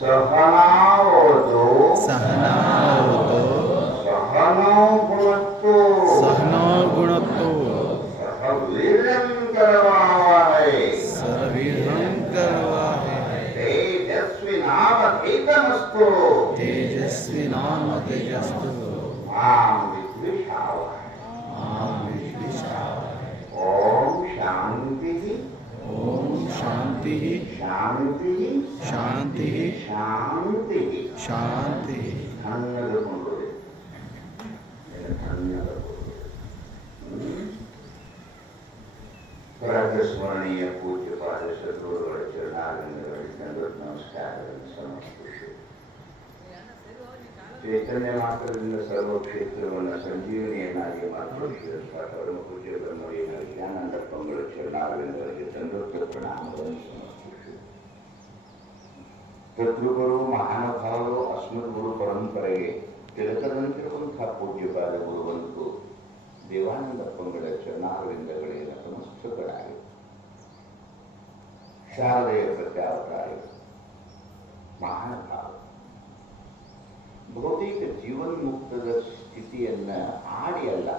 सहनावतु सहनावतु सहनौ भुनक्तु सहनौ भुनक्तु सह वीर्यं करवावहै सर्ववीर्यं करवावहै तेजस्विनावधीतमस्तु तेजस्विनावधीतमस्तु मा विद्विषावहै मा विद्विषावहै। ओम शांति ओम शांति शांति शांति शांति शांति। ಸ್ಮರಣೀಯ ಪೂಜ್ಯ ಪಾದ ಸದ್ಗುರುಗಳ ಚರಣಾರವಿಂದಗಳಿಗೆ ನಮಸ್ಕಾರಗಳನ್ನು ಸಮರ್ಪಿಸಿ ಚೈತನ್ಯ ಮಾತ್ರದಿಂದ ಸರ್ವ ಕ್ಷೇತ್ರವನ್ನು ಸಂಜೀವನಿಯನ್ನಾಗಿ ಮಾರ್ಪಡಿಸಿದ ಪರಮ ಪೂಜ್ಯ ಬ್ರಹ್ಮವೀರ ವಿಜ್ಞಾನಂದ ಪಂಗಳ ಚರಣಾರವಿಂದಗಳಿಗೆ ತಂದೊತ್ತ ಪ್ರಣಾಮಗಳನ್ನು ಸಮರ್ಪಿಸಿ ತದ್ಗುರು ಮಹಾನುಭಾವರು ಅಸ್ಮದ್ ಗುರು ಪರಂಪರೆಗೆ ತಿಲಕದಂತಿರುವಂತಹ ಪೂಜ್ಯಪಾದ ಗುರುವಂತು ದೇವಾನಂದ ಪಂಗಳ ಚರಣಾರವಿಂದಗಳಿಗೆ ನತಮಸ್ತಕರಾಗಿ ಶಾರದೆಯ ಪ್ರತ್ಯಾವತಾರಿ ಮಹಾನುಭಾವ ಬಹುತೇಕ ಜೀವನ್ಮುಕ್ತದ ಸ್ಥಿತಿಯನ್ನ ಆಡಿ ಅಲ್ಲ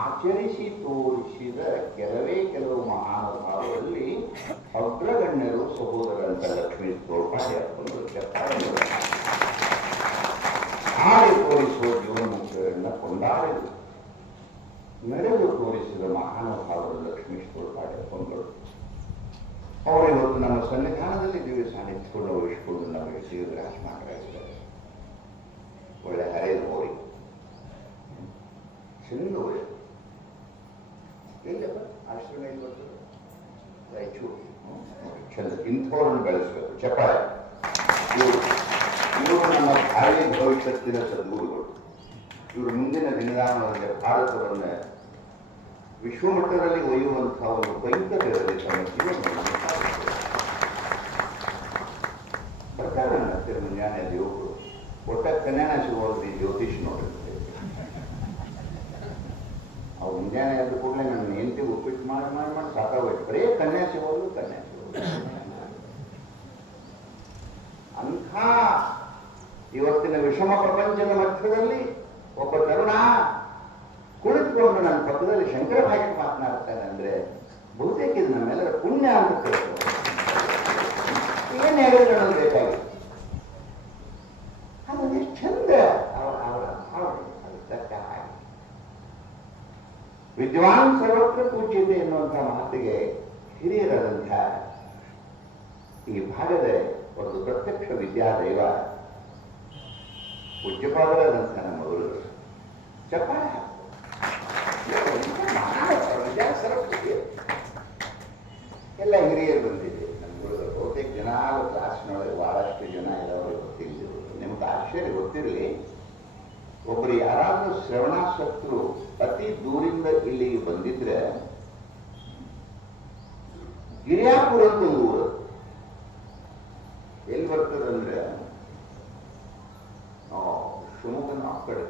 ಆಚರಿಸಿ ತೋರಿಸಿದ ಕೆಲವು ಮಹಾನುಭಾವರಲ್ಲಿ ಅಗ್ರಗಣ್ಯರು ಸಹೋದರಂತ ಲಕ್ಷ್ಮೀ ತೋರ್ಪಾಡಿ ಆಡಿ ತೋರಿಸುವ ಜೀವನ್ಮುಕ್ತರನ್ನ ಕೊಂಡಾಡಿದರು. ನಡೆದು ತೋರಿಸಿದ ಮಹಾನುಭಾವರು ಲಕ್ಷ್ಮೀ ತೋರ್ಪಾಡಿ ಅವರು ಇವತ್ತು ನಮ್ಮ ಸನ್ನಿಧಾನದಲ್ಲಿ ದಿವ್ಯ ಸಾನ್ನಿಧ್ಯವನ್ನು ವಹಿಸಿಕೊಂಡು ನಮಗೆ ಶ್ರೀರಾಜ ಮಾಡಿದ್ದಾರೆ. ಒಳ್ಳೆ ಹರಿದು ಹೋಗಿ ಚಂದ ಒಳ್ಳೆ ಎಲ್ಲಪ್ಪ ಆಶ್ರಮ ಎಲ್ಲಿ ಬರ್ತದೆ ರಾಯಚೂರು ಚಂದ ಇಂಥವ್ರನ್ನು ಬೆಳೆಸಬೇಕು. ಚಪ್ಪಾಳೆ ಇವರು ನಮ್ಮ ಭಾವಿ ಭವಿಷ್ಯತ್ತಿನ ಸದ್ಗುರುಗಳು. ಇವರು ಮುಂದಿನ ದಿನದಾನದಲ್ಲಿ ಭಾರತವನ್ನು ವಿಶ್ವಮಟ್ಟದಲ್ಲಿ ಒಯ್ಯುವಂತಹ ಒಂದು ಭಯಂಕರದಲ್ಲಿ ತಮ್ಮ ಜೀವನವನ್ನು ಬರ್ತಾರೆ. ಮತ್ತೆ ಮುಂಜಾನೆ ದೇವರು ಒಟ್ಟ ಕನ್ಯಾಣ ಸಿಗುವಂತೆ ಜ್ಯೋತಿಷ್ ನೋಡಿರ್ತೇವೆ. ಅವ್ರು ಮುಂಜಾನೆ ಆದ ಕೂಡಲೇ ನನ್ನ ಹೆಂಡತಿ ಉಪ್ಪಿಟ್ಟು ಮಾಡಿ ಸಾಕಾಗೋಯ್ತು. ಬರೇ ಕನ್ಯಾ ಸಿಗೋದು ಅಂಥ ಇವತ್ತಿನ ವಿಷಮ ಪ್ರಪಂಚದ ಮಧ್ಯದಲ್ಲಿ ಒಬ್ಬ ತರುಣ ಕುಳಿತುಕೊಂಡು ನನ್ನ ಪಕ್ಕದಲ್ಲಿ ಶಂಕರ ಭಾಷೆ ಮಾತನಾಡ್ತಾನೆ ಅಂದ್ರೆ ಬಹುತೇಕ ಇದು ನಮ್ಮೆಲ್ಲರ ಪುಣ್ಯ ಅಂತ ಕೇಳ್ತಾರೆ. ಏನು ಹೇಳಿದ್ರೆ ನನಗೆ ಬೇಕಾಗಿತ್ತು. ಅದಕ್ಕೆ ಚಂದ ಅವರ ಭಾವನೆ ಅದು ತಕ್ಕ ಹಾಗೆ ವಿದ್ವಾನ್ ಸರ್ವತ್ರ ಪೂಜ್ಯತೆ ಎನ್ನುವಂತಹ ಮಾತಿಗೆ ಹಿರಿಯರಾದಂಥ ಈ ಭಾಗದ ಒಂದು ಪ್ರತ್ಯಕ್ಷ ವಿದ್ಯಾದೈವ ಪೂಜ್ಯಪಾದರಾದಂಥ ನಮ್ಮ ಗುರುಗಳು ಚಪ್ಪಾಳೆ ಎಲ್ಲ ಹಿರಿಯರು ಬಂದಿದೆ. ನಮ್ಮ ಗುರುಗಳು ಬಹುತೇಕ ಜನ ಕ್ಲಾಸ್ನೊಳಗೆ ಬಹಳಷ್ಟು ಜನ ಇರೋರು ಗೊತ್ತಿಲ್ಲ. ನಿಮ್ಗೆ ಆಶ್ಚರ್ಯ ಗೊತ್ತಿರಲಿ, ಒಬ್ಬರು ಯಾರಾದ್ರೂ ಶ್ರವಣಾಸಕ್ತರು ಅತಿ ದೂರಿಂದ ಇಲ್ಲಿಗೆ ಬಂದಿದ್ರೆ ಗಿರಿಯಾಪುರ ಅಂತ ಒಂದು ಊರು ಎಲ್ಲಿ ಬರ್ತದಂದ್ರೆ ಶಿವಮೊಗ್ಗನ ಆ ಕಡೆ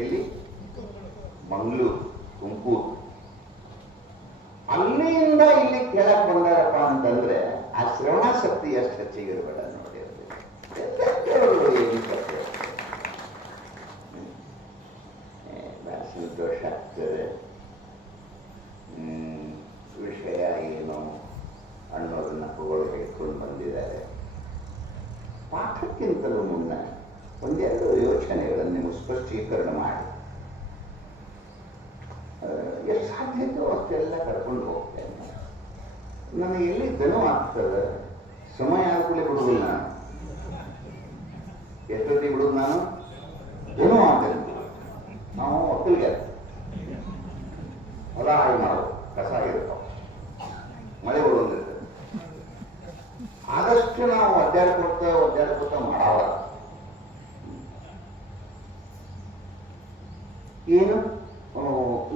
ಎಲ್ಲಿ ಮಂಗಳೂರು ತುಮಕೂರು ಅಲ್ಲಿಂದ ಇಲ್ಲಿ ಕೆಳಗೆ ಬಂದಾರಪ್ಪ ಅಂತಂದ್ರೆ ಆ ಶ್ರವಣಾಸಕ್ತಿ ಎಷ್ಟು ಹೆಚ್ಚಿಗಿರ್ಬೇಡ ನೋಡಿ. ಸಂತೋಷ ಆಗ್ತದೆ. ವಿಷಯ ಏನು ಅನ್ನೋದನ್ನ ಹೊಗಳ್ಕೊಂಡು ಬಂದಿದ್ದಾರೆ. ಪಾಠಕ್ಕಿಂತಲೂ ಮುನ್ನ ಒಂದೆರಡು ಯೋಚನೆಗಳನ್ನು ನಿಮಗೆ ಸ್ಪಷ್ಟೀಕರಣ ಮಾಡಿ ಎಷ್ಟು ಸಾಧ್ಯತೆಯೋ ಅಷ್ಟೆಲ್ಲ ಕರ್ಕೊಂಡು ಹೋಗ್ತೇನೆ. ನನಗೆ ಎಲ್ಲಿ ದನು ಆಗ್ತದೆ ಸಮಯ ಆದ್ಮೇಲೆ ಬಿಡುವುದಿಲ್ಲ. ನಾನು ಎಷ್ಟೊತ್ತಿಗೆ ಬಿಡುವುದು? ನಾನು ದನು ಆಗ್ತೇನೆ. ನಾವು ಒಕ್ಕಲಿಗೆ ಹೊಲ ಹಾಳು ಮಾಡೋದು, ಕಸ ಇರ್ತಾವ, ಮಳೆ ಬರುವಂದಿರ್ತದೆ. ಆದಷ್ಟು ನಾವು ಒದ್ದಾಡ್ಕೊತ ಮಾಡಾವ. ಏನು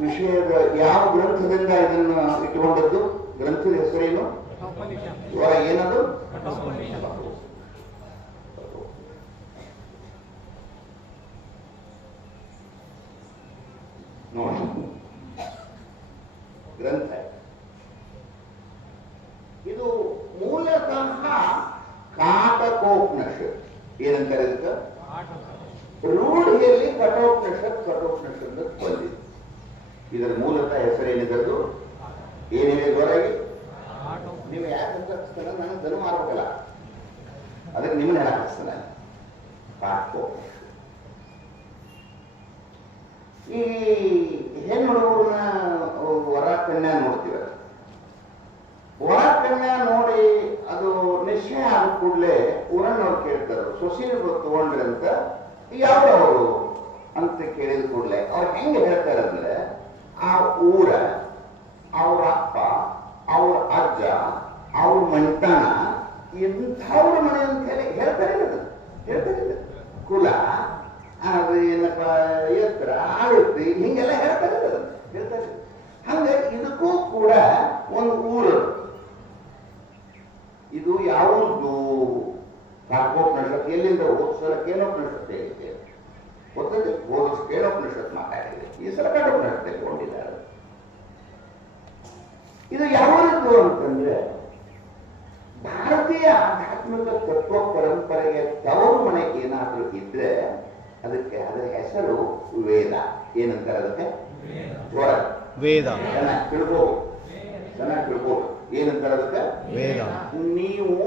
ವಿಷಯದ ಯಾವ ಗ್ರಂಥದಿಂದ ಇದನ್ನು ಇಟ್ಟುಕೊಂಡದ್ದು? ಗ್ರಂಥದ ಹೆಸರೇನು? ಇವಾಗ ಏನದು? ನೋಡಿ, ಗ್ರಂಥ ಇದು ಮೂಲತಃ ಕಾಟಕೋಪನಿಷತ್ ಏನಂತಾರೆ ಇದಕ್ಕೆ? ರೂಢಿಯಲ್ಲಿ ಕಠೋಪನಿಷತ್ ಬಂದಿದೆ. ಇದರ ಮೂಲತಃ ಹೆಸರೇನಿದ್ದು ಏನಿದೆ ಜೋರಾಗಿ? ನೀವು ಯಾಕಂತ ಹಚ್ತಾರ ನನಗೆ ದನ ಮಾಡ್ಬೇಕಲ್ಲ, ಅದಕ್ಕೆ ನಿಮ್ಮನ್ನ ಹೇಳಕ್ ಹಚ್ತಾನೆ. ಕಾಟಕೋಪನಿಷತ್ ಈ ಹೆಣ್ಣು ಹುಡುಗರನ್ನ ವರ ಕನ್ಯಾ ನೋಡ್ತೀವ. ವರ ಕನ್ಯಾ ನೋಡಿ ಅದು ನಿಶ್ಚಯ ಆದ ಕೂಡಲೇ ಊರನ್ನವ್ರು ಕೇಳ್ತಾರೆ, ಸೊಸೆನ ತಗೊಂಡ್ರಿ ಅಂತ, ಯಾವ್ದವರು ಅಂತ ಕೇಳಿದ ಕೂಡಲೇ ಅವ್ರು ಹೆಂಗೆ ಹೇಳ್ತಾರೆ ಅಂದ್ರೆ, ಆ ಊರ, ಅವ್ರ ಅಪ್ಪ, ಅವ್ರ ಅಜ್ಜ, ಅವ್ರ ಮನೆತನ ಇಂಥವ್ರ ಮನೆ ಅಂತ ಹೇಳಿ ಹೇಳ್ತಾರೆ. ಕುಲ ಅದು ಏನಪ್ಪ ಎತ್ತರ ಆಳುತ್ತಿ ಹಿಂಗೆಲ್ಲ ಹೇಳ್ತಾರೆ. ಹಂಗೆ ಇದಕ್ಕೂ ಕೂಡ ಒಂದು ಊರು. ಇದು ಯಾವುದು ಕಾಟಕೋಪನಿಷತ್ ಎಲ್ಲಿಂದ ಹೋದ್ಸಲ ಕೇನೋಪನಿಷತ್ ಹೇಳಿದೆ ಗೊತ್ತದೆ. ಹೋದ ಕೇನೋಪನಿಷತ್ ಮಾತಾಡಿದೆ, ಈ ಸಲ ಕಾಟಕೋಪನಿಷತ್ ತೆಗೆದುಕೊಂಡಿದ್ದಾರೆ. ಇದು ಯಾವುದು ಅಂತಂದ್ರೆ ಭಾರತೀಯ ಆಧ್ಯಾತ್ಮಿಕ ತತ್ವ ಪರಂಪರೆಗೆ ತವರು ಮನೆ ಏನಾದ್ರೂ ಇದ್ರೆ ಅದಕ್ಕೆ ಅದರ ಹೆಸರು ವೇದ. ಏನಂತಾರೆ ಅದಕ್ಕೆ? ವೇದ. ಚೆನ್ನಾಗಿ ತಿಳ್ಕೋಬೇಕು. ಏನಂತಾರೆ ಅದಕ್ಕೆ? ವೇದ. ನೀವು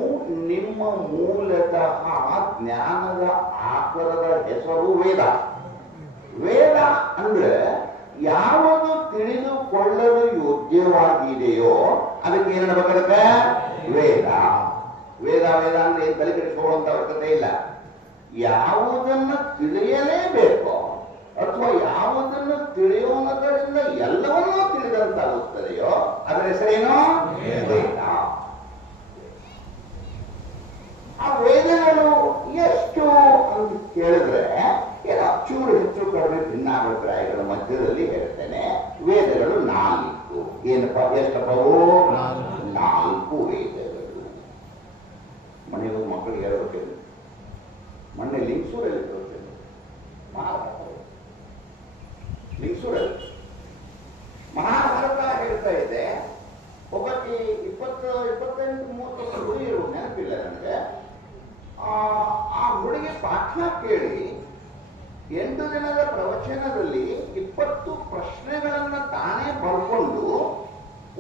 ನಿಮ್ಮ ಮೂಲತಃ ಜ್ಞಾನದ ಆಕರದ ಹೆಸರು ವೇದ. ವೇದ ಅಂದ್ರೆ ಯಾವುದು ತಿಳಿದುಕೊಳ್ಳಲು ಯೋಗ್ಯವಾಗಿದೆಯೋ ಅದಕ್ಕೆ ಏನನ್ನಬೇಕದಕ್ಕೆ? ವೇದ. ವೇದ ಅಂದ್ರೆ ಏನ್ ತಲೆ ಕೆಡಿಸ್ಕೊಳ್ಳುವಂತ ಅವಶ್ಯಕತೆ ಇಲ್ಲ. ಯಾವುದನ್ನ ತಿಳಿಯಲೇಬೇಕೋ ಅಥವಾ ಯಾವುದನ್ನು ತಿಳಿಯೋದರಿಂದ ಎಲ್ಲವನ್ನೂ ತಿಳಿದಂತಾಗುತ್ತದೆಯೋ ಅದರ ಹೆಸರೇನೋ ವೇದ. ಆ ವೇದಗಳು ಎಷ್ಟು ಅಂತ ಕೇಳಿದ್ರೆ ಏನೋ ಚೂರು ಹೆಚ್ಚು ಕಡಿಮೆ ಭಿನ್ನಾಭಿಪ್ರಾಯಗಳ ಮಧ್ಯದಲ್ಲಿ ಹೇಳ್ತೇನೆ. ವೇದಗಳು 4. ಏನಪ್ಪ? ಎಷ್ಟಪ್ಪವು? 4 ವೇದಗಳು. ಮನೆಗೆ ಮಕ್ಕಳಿಗೆ ಹೇಳ್ಬೇಕೇನು? ಮೊನ್ನೆ ಲಿಂಗಸೂರಲ್ಲಿ ಬರ್ತೇನೆ, ಲಿಂಗಸೂರಲ್ಲಿ ಮಹಾಭಾರತ ಹೇಳ್ತಾ ಇದೆ. ಒಬ್ಬಕ್ಕೆ 28-30 ಹುಡುಗಿರು ನೆನಪಿಲ್ಲ ನನಗೆ. ಆ ಹುಡುಗಿ ಪಾಠ ಕೇಳಿ 8 ದಿನದ ಪ್ರವಚನದಲ್ಲಿ 20 ಪ್ರಶ್ನೆಗಳನ್ನ ತಾನೇ ಬರ್ಕೊಂಡು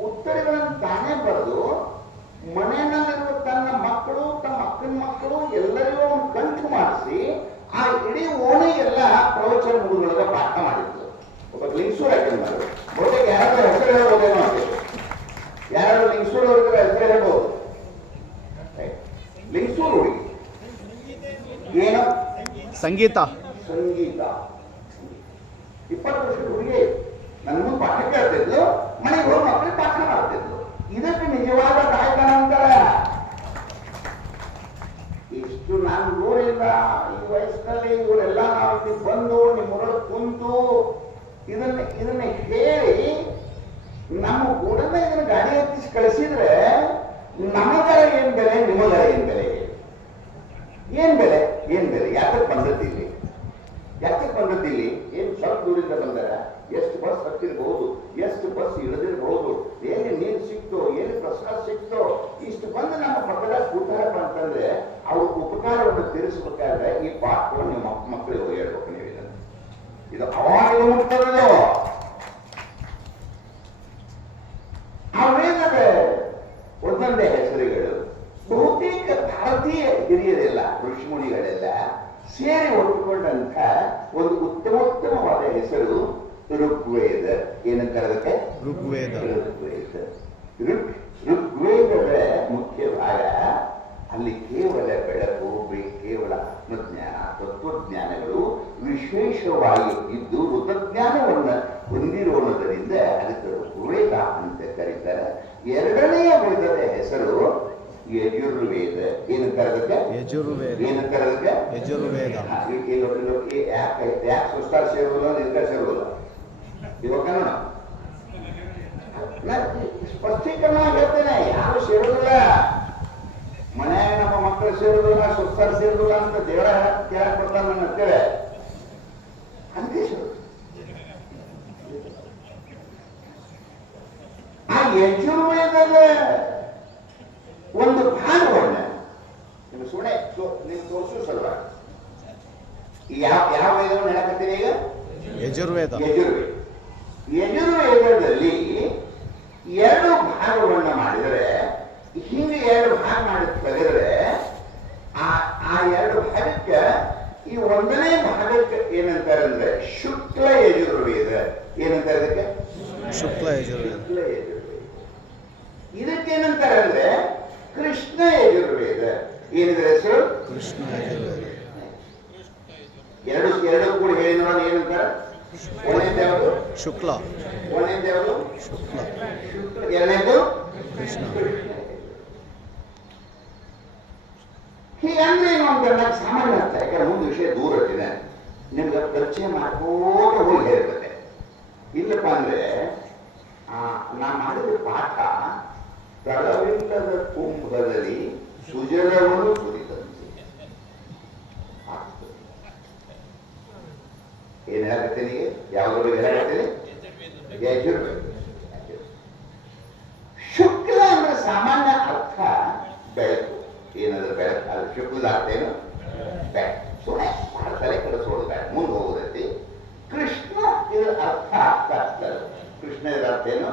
ಉತ್ತರಗಳನ್ನು ತಾನೇ ಬರೆದು ಮನೆಯಲ್ಲಿರುವ ತನ್ನ ಮಕ್ಕಳು, ತಮ್ಮ ಅಕ್ಕನ ಮಕ್ಕಳು ಎಲ್ಲರಿಗೂ ಒಂದು ಕಂಠು ಮಾಡಿಸಿ ಆ ಇಡೀ ಓಣಿ ಎಲ್ಲ ಪ್ರವಚನ ಮುಗಿದೊಳಗೆ ಪಾಠ ಮಾಡಿದ್ರು. ಒಬ್ಬ ಲಿಂಗಸೂರು ಹಾಕಿದ್ರು. ಬಹುತೇಕ ಯಾರಾದ್ರೂ ಹೆಸರು ಹೇಳ್ಬೋದೇನೋ ಅಂತ. ಯಾರಾದ್ರೂ ಲಿಂಗಸೂರು ಅವ್ರಿಗೆ ಹೆಸರು ಹೇಳ್ಬೋದು. ಲಿಂಗಸೂರು ಹುಡುಗಿ ಏನು? ಸಂಗೀತ. 20 ವರ್ಷದ ಹುಡುಗಿ ನನ್ನ ಮುಂದೆ ಪಾಠ ಕೇಳ್ತಿದ್ಲು, ಮನೆಗೆ ಹೋಗಿ ಮಕ್ಕಳಿಗೆ ಪಾಠ ಮಾಡ್ತಿದ್ಲು. ಇದಕ್ಕೆ ನಿಜವಾದ ಕಾಯ್ತಾನ ಅಂತಾರೆ. ಇಷ್ಟು ನಾನು ದೂರಿಂದ ಈ ವಯಸ್ಸಿನಲ್ಲಿ ಇವರೆಲ್ಲ ನಾವು ಇಲ್ಲಿ ಬಂದು ನಿಮ್ಮೊಳಗೆ ಕುಂತು ಇದನ್ನ ಹೇಳಿ ನಮ್ಮ ಕೂಡಲೇ ಇದನ್ನ ಗಾಡಿ ಹತ್ತಿಸಿ ಕಳಿಸಿದ್ರೆ ನಮಗರ ಏನ್ ಬೆಲೆ, ನಿಮಗರ ಏನ್ ಬೆಲೆ? ಏನ್ ಬೆಲೆ? ಯಾಕೆ ಬಂದದ್ದಿಲ್ಲಿ? ಏನ್ ಸ್ವಲ್ಪ ದೂರಿಂದ ಬಂದಾರ? ಎಷ್ಟು ಬಸ್ ಹತ್ತಿರಬಹುದು, ಎಷ್ಟು ಬಸ್ ಇಳಿದಿರಬಹುದು, ಎಲ್ಲಿ ನೀರು ಸಿಕ್ತೋ, ಎಲ್ಲಿ ಪ್ರಸಾದ ಸಿಕ್ತೋ, ಇಷ್ಟು ಬಂದು ನಮ್ಮ ಪಕ್ಕದ ಕೂತಾರಪ್ಪ ಅಂತಂದ್ರೆ ಅವ್ರ ಉಪಕಾರವನ್ನು ತೀರಿಸಬೇಕಾದ್ರೆ ಈ ಪಾಠವನ್ನು ನಿಮ್ಮ ಮಕ್ಕಳಿಗೆ ಹೇಳ್ಬೇಕು. ನೀವು ಇದು ಅವಾಗ ಮುಟ್ತದೋ ಆ ವೇದದ ಒಂದೊಂದೇ ಹೆಸರುಗಳು ಬಹುತೇಕ ಭಾರತೀಯ ಹಿರಿಯರೆಲ್ಲ, ಋಷಿಮುನಿಗಳೆಲ್ಲ ಸೇರಿ ಒಪ್ಪಿಕೊಂಡಂತ ಒಂದು ಉತ್ತಮೋತ್ತಮವಾದ ಹೆಸರು ಋಗ್ವೇದ. ಏನಂತಾರೆ ಅದಕ್ಕೆ? ಋಗ್ವೇದ. ಋಗ್ವೇದದ ಮುಖ್ಯ ಭಾಗ ಅಲ್ಲಿ ಕೇವಲ ಬೆಳಕು, ಕೇವಲ ಆತ್ಮಜ್ಞಾನ, ತತ್ವಜ್ಞಾನಗಳು ವಿಶೇಷವಾಗಿ ಇದ್ದು ಋತಜ್ಞಾನವನ್ನು ಹೊಂದಿರುವುದರಿಂದ ಅದಕ್ಕೆ ಋಗ್ವೇದ ಅಂತ ಕರೀತಾರೆ. ಎರಡನೆಯ ವೇದದ ಹೆಸರು ಯಜುರ್ವೇದ. ಏನಂತಾರೆ ಅದಕ್ಕೆ? ಯಜುರ್ವೇದ. ಏನಂತಾರೆ ಅದಕ್ಕೆ? ಯಜುರ್ವೇದ. ಯಾಕೆ ಸುಸ್ತಾರ ಸೇರುವುದಿಲ್ಲ, ನಿರ್ಧಾರ ಸೇರುವುದಿಲ್ಲ? ಇವಾಗ ಕನ್ನಡ ಸ್ಪಷ್ಟೀಕರಣ ಹೇಳ್ತೇನೆ. ಯಾರು ಸೇರುವುದಿಲ್ಲ, ಮನೆಯಾಗ ನಮ್ಮ ಮಕ್ಕಳು ಸೇರುವುದಿಲ್ಲ, ಸುಸ್ತಾರ ಸೇರುವುದಿಲ್ಲ ಅಂತ ದೇವರ ಕೇಳಕ್ ಬರ್ತಾನೆ ನನ್ನ ಅಂತೇಳಿ ಅದಕ್ಕೆ ಸೇರು. ಆ ಯಜುರ್ವೇದದ ಒಂದು ಭಾಗವನ್ನ ನಿಮ್ಗೆ ಸುಣೆ ನಿಮ್ಗೆ ತೋರಿಸು ಸಲುವಾಗಿ ಯಾವ ವೇದವನ್ನು ಹೇಳಕತ್ತೀನಿ ಈಗ? ಯಜುರ್ವೇದ. ಯಜುರ್ವೇದದಲ್ಲಿ 2 ಭಾಗವನ್ನು ಮಾಡಿದರೆ, ಹಿಂಗೆ 2 ಭಾಗ ಮಾಡಿ ತೆಗೆದ್ರೆ ಆ 2 ಭಾಗಕ್ಕೆ ಈ 1ನೇ ಭಾಗಕ್ಕೆ ಏನಂತಾರೆ ಅಂದ್ರೆ ಶುಕ್ಲ ಯಜುರ್ವೇದ. ಏನಂತಾರೆ ಇದಕ್ಕೆ? ಶುಕ್ಲ ಯಜುರ್ವೇದ. ಶುಕ್ಲ ಯಜುರ್ವೇದ. ಇದಕ್ಕೇನಂತಾರೆ ಅಂದ್ರೆ ಕೃಷ್ಣ ಯಜುರ್ವೇದ. ಏನಿದೆ ಹೆಸರು? ಕೃಷ್ಣ ಯಜುರ್ವೇದ. ಎರಡು ಕೂಡ ಹೇಳಿ ನೋಡೋಣ ಏನಂತಾರೆ. ಒಂದೇದು ಯಾವುದು? ಶುಕ್ಲ. ಒಂದೇದು ಯಾವುದು? ಶುಕ್ಲ. ಎರಡನೇದು ಕೃಷ್ಣ. ಹೀಗಂದ್ರೆ ಏನು ಅಂತ నాకు ಸಾಮಾನ್ಯ ಅರ್ಥ. ಯಾಕಂದ್ರೆ ಮುಂದೆ ವಿಷಯ ದೂರ ಇದೆ, ನಿಮ್ಗೆ ಪರಿಚಯ ಮಾಡ್ಕೋತ ಹೋಗಿ ಹೇಳ್ತದೆ. ಇಲ್ಲಪ್ಪ ಅಂದ್ರೆ ನಾ ಮಾಡಿದ ಪಾಠ ತಳವಿಲ್ಲದ ಕುಂಭದಲ್ಲಿ ಸುಜಲವನ್ನು ಕುರಿತಂತೆ. ಏನ್ ಹೇಳಕತ್ತೀನಿ? ಯಾವ್ದ್ರೊಳಗೆ ಹೇಳಕತ್ತೀನಿ? ಯಜುರ್ವೇದ. ಶುಕ್ಲ ಅಂದ್ರೆ ಸಾಮಾನ್ಯ ಅರ್ಥ ಬೆಳಕು. ಏನಾದ್ರೆ ಬೆಳಕು, ಅದು ಶುಕ್ಲದ ಅರ್ಥ ಏನು? ಬೆಳಕು. ಸುಮ್ಮನೆ ಬಹಳ ತಲೆ ಕೆಡಿಸೋದು ಬೇಡ, ಮುಂದೆ ಹೋಗೋದೈತಿ. ಕೃಷ್ಣ ಇದರ ಅರ್ಥ ಕತ್ತಲು. ಕೃಷ್ಣ ಇದರ ಅರ್ಥ ಏನು?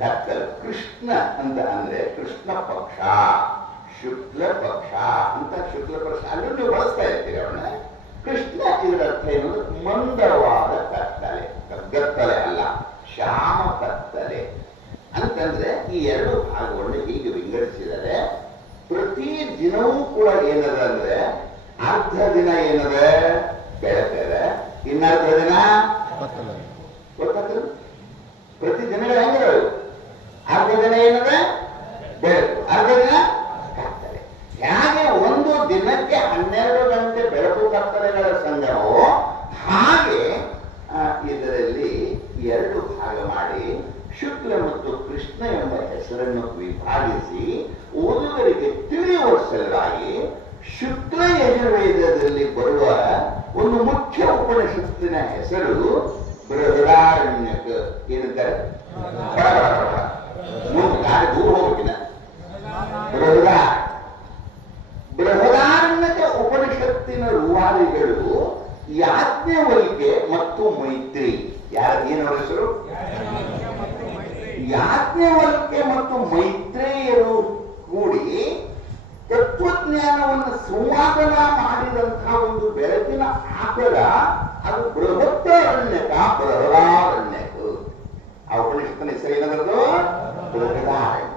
ಕತ್ತಲು. ಕೃಷ್ಣ ಅಂತ ಅಂದ್ರೆ ಕೃಷ್ಣ ಪಕ್ಷ, ಶುಕ್ಲ ಪಕ್ಷ ಅಂತ. ಶುಕ್ಲ ಪಕ್ಷ ಅಲ್ಲೂ ನೀವು ಬಳಸ್ತಾ ಇರ್ತೀರಿ ಅವನ್ನ. ಕೃಷ್ಣ ಇದರ ಅರ್ಥ ಏನು? ಮಂದವಾದ ಕತ್ತಲೆ. ಗತ್ತಲೆ ಅಲ್ಲ, ಶ್ಯಾಮ ಕತ್ತಲೆ ಅಂತಂದ್ರೆ ಈ 2 ಭಾಗವನ್ನು ಹೀಗೆ ವಿಂಗಡಿಸಿದರೆ ಪ್ರತಿ ದಿನವೂ ಕೂಡ ಏನದ ಅಂದ್ರೆ ಅರ್ಧ ದಿನ ಏನದ ಬೆಳಕದ, ಇನ್ನರ್ಧ ದಿನ ಗೊತ್ತಾಗ್ತದೆ. ಪ್ರತಿ ದಿನಗಳು ಹೆಂಗಿರವು? ಅರ್ಧ ದಿನ ಏನದ ಬೆಳಕು, ಅರ್ಧ ದಿನ ಕತ್ತಲೆ. ಹೇಗೆ ಒಂದು ದಿನಕ್ಕೆ 12 ಗಂಟೆ ಬೆಳಕು ಕತ್ತಲೆಗಳ ಸಂಗಮವೋ ಹಾಗೆ ಇದರಲ್ಲಿ 2 ಭಾಗ ಮಾಡಿ ಶುಕ್ಲ ಮತ್ತು ಕೃಷ್ಣ ಎಂಬ ಹೆಸರನ್ನು ವಿಭಾಗಿಸಿ ಓದುಗರಿಗೆ ತಿಳಿಯುವ ಸಲುವಾಗಿ ಶುಕ್ಲ ಯಜುರ್ವೇದದಲ್ಲಿ ಬರುವ ಒಂದು ಮುಖ್ಯ ಉಪನಿಷತ್ತಿನ ಹೆಸರು ಬೃಹದಾರಣ್ಯಕ. ಏನಂತಾರೆ? ಗಾಡಿ ದೂರ ಹೋಗ್ಬಿಟ್ಟಿನ. ಬೃಹದಾರಣ್ಯಕ ಉಪನಿಷತ್ತಿನ ರೂವಾರಿಗಳು ಯಾಜ್ಞವಲ್ಕ್ಯ ಮತ್ತು ಮೈತ್ರಿ. ಏನು ಹೆಸರು? ಯಾಜ್ಞವಲ್ಕ್ಯ ಮತ್ತು ಮೈತ್ರೇಯರು ಕೂಡಿ ತತ್ವಜ್ಞಾನವನ್ನು ಸಂವಾದನ ಮಾಡಿದಂತಹ ಒಂದು ಬೆಳಕಿನ ಆಕರ ಅದು ಬೃಹದಾರಣ್ಯಕ, ಬೃಹದಾರಣ್ಯಕ. ಆ ಉಪನಿಷತ್ತಿನ ಹೆಸರು ಏನದರದು? ಬೃಹದಾರಣ್ಯ.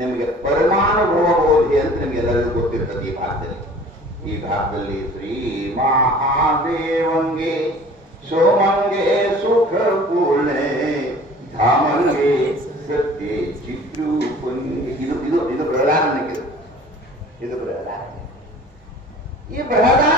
ನಿಮಗೆ ಪರಮಾನುಭವ ಬೋಧಿ ಅಂತ ನಿಮ್ಗೆಲ್ಲರಿಗೂ ಗೊತ್ತಿರ್ತದೆ. ಈ ಭಾಗದಲ್ಲಿ ಶ್ರೀ ಮಹಾದೇವಂಗೆ ಸೋಮಂಗೆ ಸುಖ ಪೂರ್ಣೆ ಧಾಮಂಗೆ ಸತ್ಯ ಚಿತ್ರೂಪಂಗೆ. ಇದು ಬೃಹದಾರಣ್ಯಕ್ಕೆ. ಇದು ಬೃಹದಾರಣ್ಯ. ಈ ಬೃಹದಾರಣ್ಯ